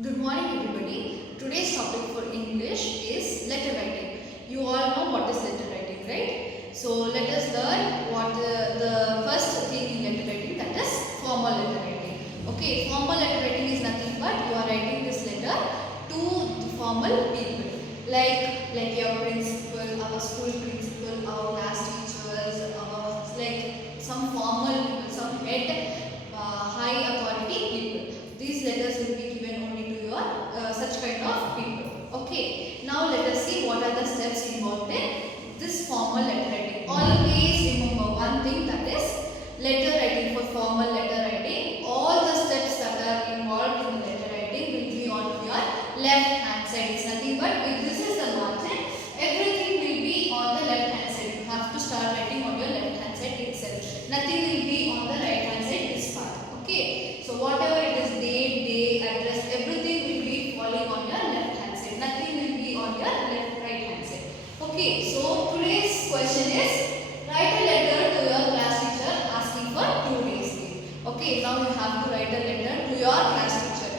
Good morning everybody. Today's topic for English is letter writing. You all know what is letter writing, right? So let us learn what the first thing in letter writing, that is formal letter writing. Okay, formal letter writing is nothing but you are writing this letter to the formal people. Like your principal, our school principal, our class teachers, some formal people, some head high authority people. These letters will be given only to your such kind of people. Okay. Now let us see what are the steps involved in this formal letter writing. Always remember one thing, that is letter writing. For formal letter writing, all the steps that are involved in the letter writing will be on your left hand side. It's nothing but if this is the margin, everything will be on the left hand side. You have to start writing on your left hand side itself. Nothing will be on the right hand side, this part. Okay. So whatever it is, date, day, address, everything will be falling on your left hand side. Nothing will be on your right hand side. Okay. So today's question is, write a letter to your class teacher asking for 2 days leave. Okay. Now you have to write a letter to your class teacher,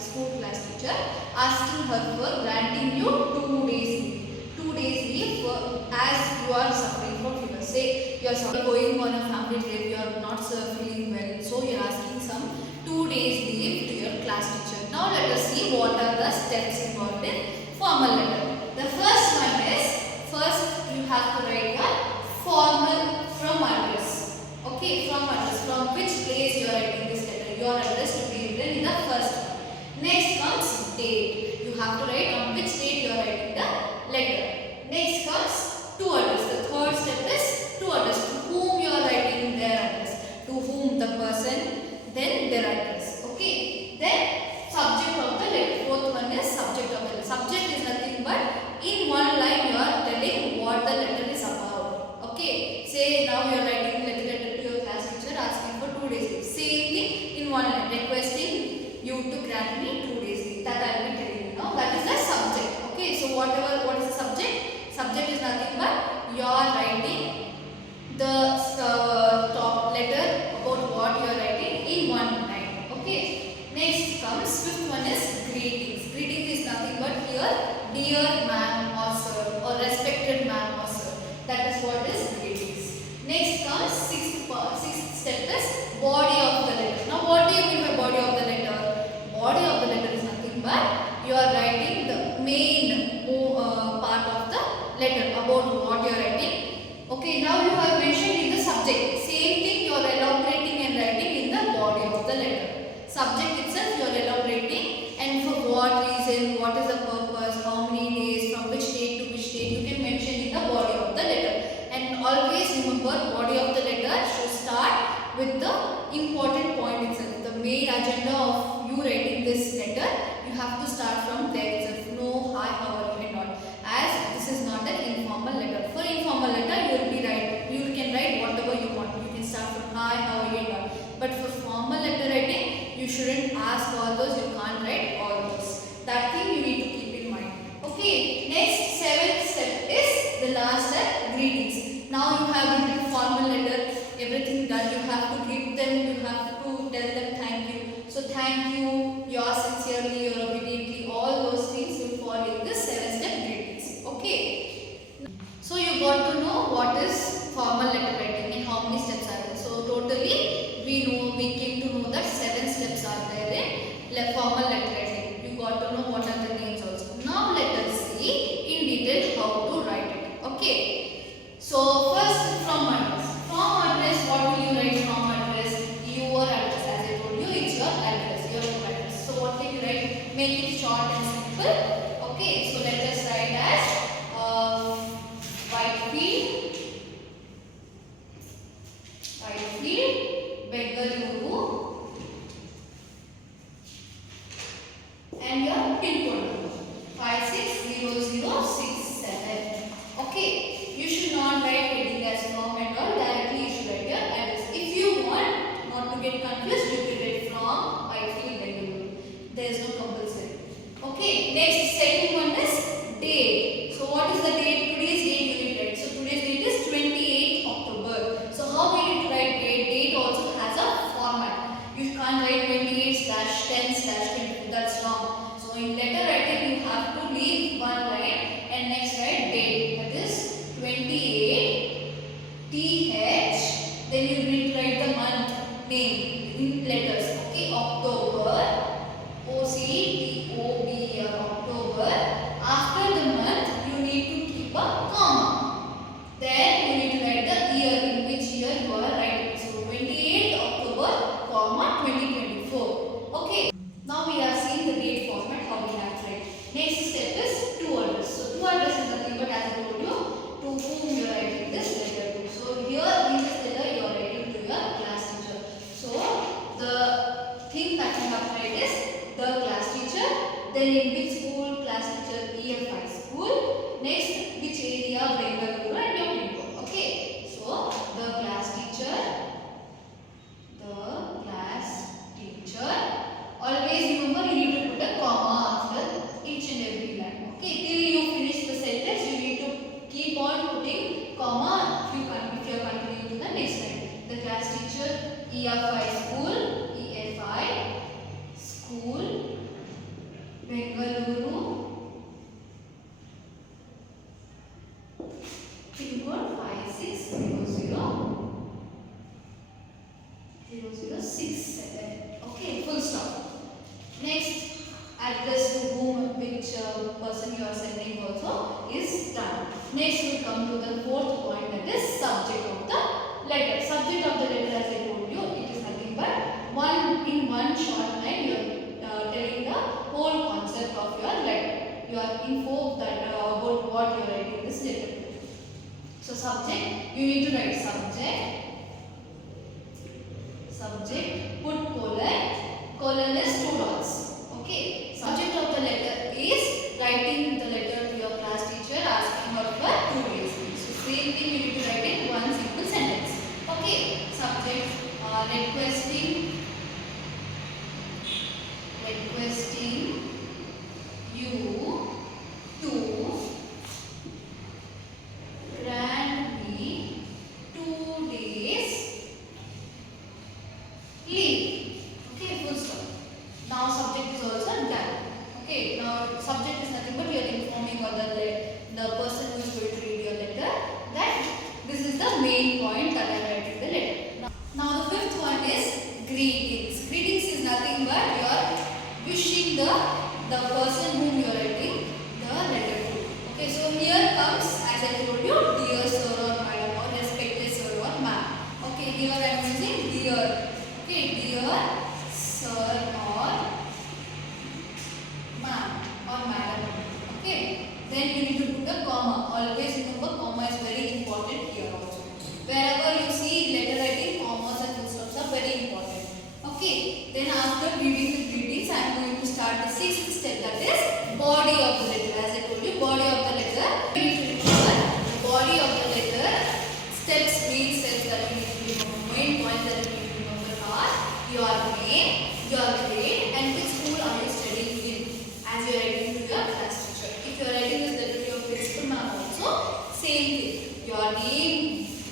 school class teacher, asking her for granting you 2 days leave. 2 days leave as you are suffering from fever. Say you are going on a family trip, you are not feeling well, so you are asking some 2 days leave to your class teacher. Now let us see what are the steps involved in formal letter. The first one is, first you have to write a formal from address. Okay, from address, from which place you are writing this letter. Your address to be written in the first one. Next comes date. You have to write on which date you are writing the letter. Next comes to address. The third step is to address. To whom you are writing their address. To whom, the person, then their address. Okay. Then subject of the letter. Fourth one is subject of the letter. Subject is nothing but in one line you are telling what the letter is about. Okay. Say now you are writing letter to your class teacher asking for 2 days leave. Same thing in one line, requesting you to grant me 2 days leave. That I will be telling you now. That is the subject. Okay. So what is the subject? Subject is nothing but you are writing the top letter about what you are writing in one line. Okay. Next comes fifth one is greetings. Greetings is nothing but here, dear ma'am or sir, or respected ma'am or sir. That is what is greetings. Next comes sixth step is body of the letter. Now what do you mean by body of the letter? Body of the letter is nothing but you are writing the main part of the letter about what you are writing. Okay, now you have mentioned in the subject. Same thing you are elaborating and writing in the body of the letter. Subject itself you are elaborating, and for what reason, what is the purpose, how many days, from which date to which date, you can mention in the body of the letter. And always remember, body of the letter should start with the important point itself. The main agenda of you writing this letter, you have to start from there itself. No, hi, how are you and all. As this is not an informal letter. For informal letter, you can write whatever you want. You can start from hi, how are you and all. But for formal letter writing, you shouldn't ask all those. You can't write all those. That thing you need to keep in mind. Okay. Next, seventh step is the last step, greetings. Now you have written formal letter, everything done. You have to greet them. You have to tell them thank you. So thank you, yours sincerely, your obediently. All those things will fall in this 7-step greetings. Okay. So you got to know what is formal letter writing and how many steps are there. So totally we came to know that 7 steps are there in formal letter writing. You got to know what are the names also. Now let us see in detail how to write it. Okay. So first from address. From address, what will you write from address? Your address, as I told you, it's your address, your home address. So what can you write? Make it short and simple. Okay. So let us write as Whitefield, Bengaluru, and your pin code number 560067. Okay, you should not write heading as from and all. Directly you should write your address. If you want not to get confused, you can write from Whitefield, Bengaluru. There is no compulsory. Okay, next second one is thing that you have tried is the class teacher. Then in which school? Class teacher EFI school. Next, which area? Bengaluru and your pin. Okay. So the class teacher. The class teacher. Always remember you need to put a comma after each and every line. Okay. Till you finish the sentence, you need to keep on putting comma if you are continuing to the next line. The class teacher EFI school. EFI school. Bengaluru. Pin code 56000067. Okay, full stop. Next, address to whom, which person you are sending also is done. Next, we come to the fourth point, that is subject of the letter. Subject of the letter, as I told you, it is nothing but in one short line you are telling the whole concept of your letter. You are info that about what you are writing this letter. So subject, you need to write subject. Subject, put colon. Colon is 2 dots. Okay. Subject of the letter is writing the letter to your class teacher asking her for 2 reasons. So same thing you need to write in one simple sentence. Okay. Subject, requesting you to grant me 2 days leave. Okay, full stop. Now subject is also done. Okay, now subject is nothing but you are informing the person who is going to read your letter that this is the main point that I am writing the letter. Now the fifth one is greetings. Greetings is nothing but you are wishing the person whom you are writing the letter to. Okay, so here comes, as I told you, dear sir or madam or respected sir or ma'am. Okay, here I am using dear. Okay, dear sir or ma'am or madam. Okay, then you need to put a comma. Always remember, comma is very important here also. Wherever you see letter writing, commas and full stops are very important. Okay, then after reading the greetings, I am going to start the sixth step, that is body of the letter. As I told you, body of the letter. You need to remember the body of the letter. Main steps that you need to remember. Main points that you need to remember are your name, your grade, and which school are you studying in. As you are writing to your class teacher. If you are writing this letter to your principal ma'am also, same thing. Your name,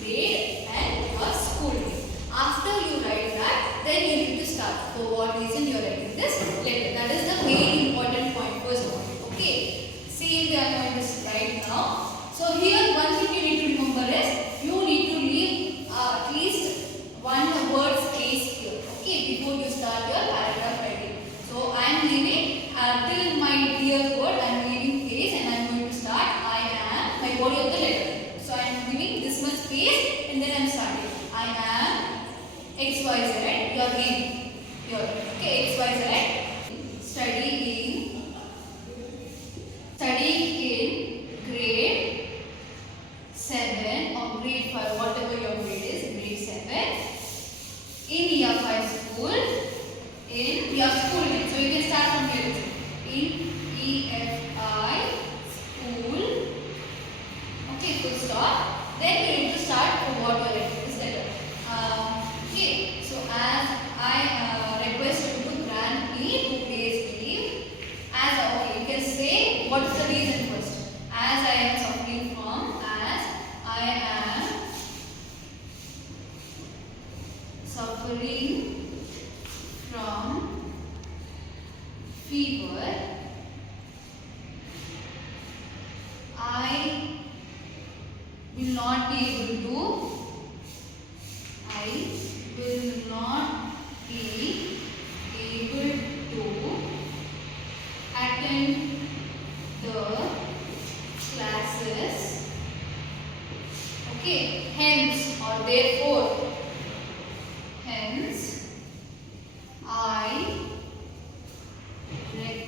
grade, and your school name. After you write that, then you need to start. For what reason you are writing this letter? That is the main important point. First point. Okay. Same way I am going to write now. So here one thing you need to remember is you need to leave at least one word space here. Okay, before you start your paragraph writing. So I am leaving till my dear word. I am leaving space and I am going to start. I am my body of the letter. So I am giving this much space and then I am starting. I am XYZ, your name. Your okay, XYZ. Studying in grade 7 or grade 5, whatever your grade is, grade 7. In year 5 school. In your school name. So you can start from here. In EFI school. Okay, full stop. Then you need to start from what you are writing this letter. Okay, so as I request you to grant me 2 days leave. As okay, you can say what is the reason first. As I am suffering from, as I am suffering from fever, I will not be able to attend the classes. Okay, hence or therefore, hence I request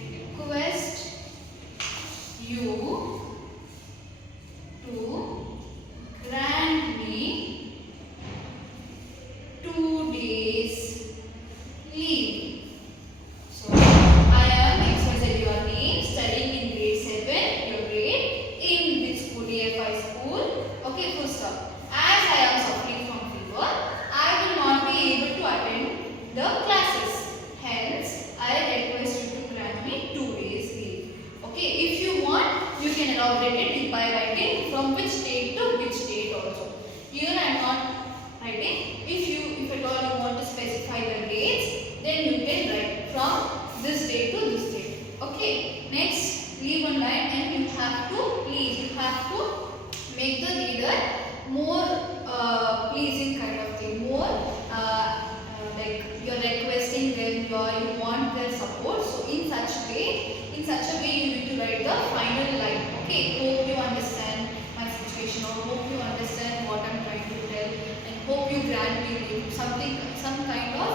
you want their support. So in such a way you need to write the final line. Okay, hope you understand my situation, or hope you understand what I'm trying to tell, and hope you grant me some kind of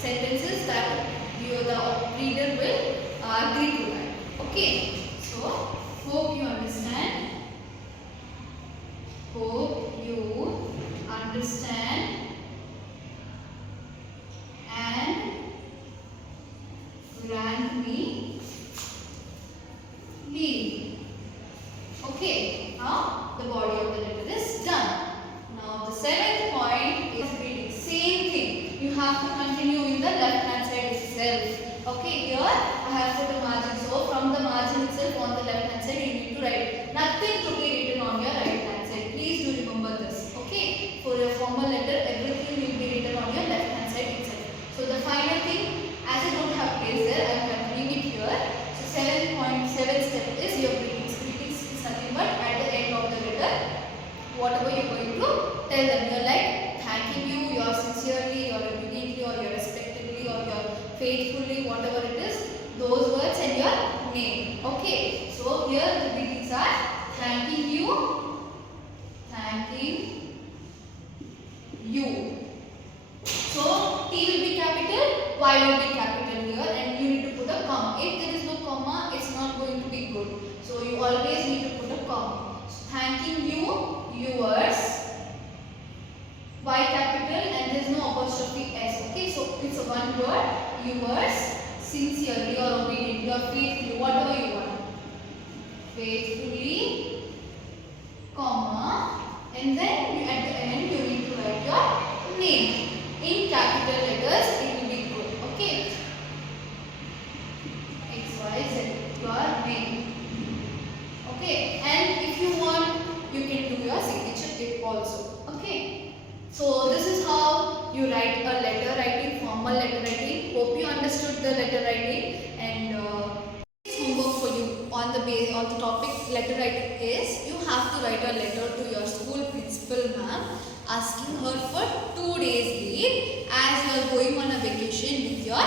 sentences that the reader will agree to that. Okay, so hope you understand. Hope you understand and grant me leave. Okay, now the body of the letter is done. Now the seventh point is reading. Same thing. You have to continue in the left hand side itself. Okay, here I have put a margin. So from the margin itself on the left hand side you need to write. Nothing to be written on your right hand side. Please do remember this. Okay, for your formal letter everything will be written on your left hand side itself. So the final thing, as I don't have place there, I am continuing it here. So 7.7 step is your greetings. Greetings is nothing but at the end of the letter, whatever you are going to tell them. You are like thanking you, you are sincerely, you are obediently, or you are respectfully, or you are faithfully, whatever it is, those words and your name. Okay, so here the greetings are thanking you, So T will be capital, Y will be capital here, and you need to put a comma. If there is no comma, it's not going to be good. So you always need to put a comma. So thanking you, yours, Y capital, and there is no apostrophe S. Okay, so it's a one word, yours, sincerely or obediently or faithfully, whatever you want. Faithfully, comma, and then at the end you need to write your name. In capital letters, it will be good. Okay. X, Y, Z, your name. Okay. And if you want, you can do your signature tip also. Okay. So this is how you write a letter writing, formal letter writing. Hope you understood the letter writing. And homework for you on the topic letter writing is you have to write a letter to your school principal ma'am, asking her for 2 days leave as you are going on a vacation with your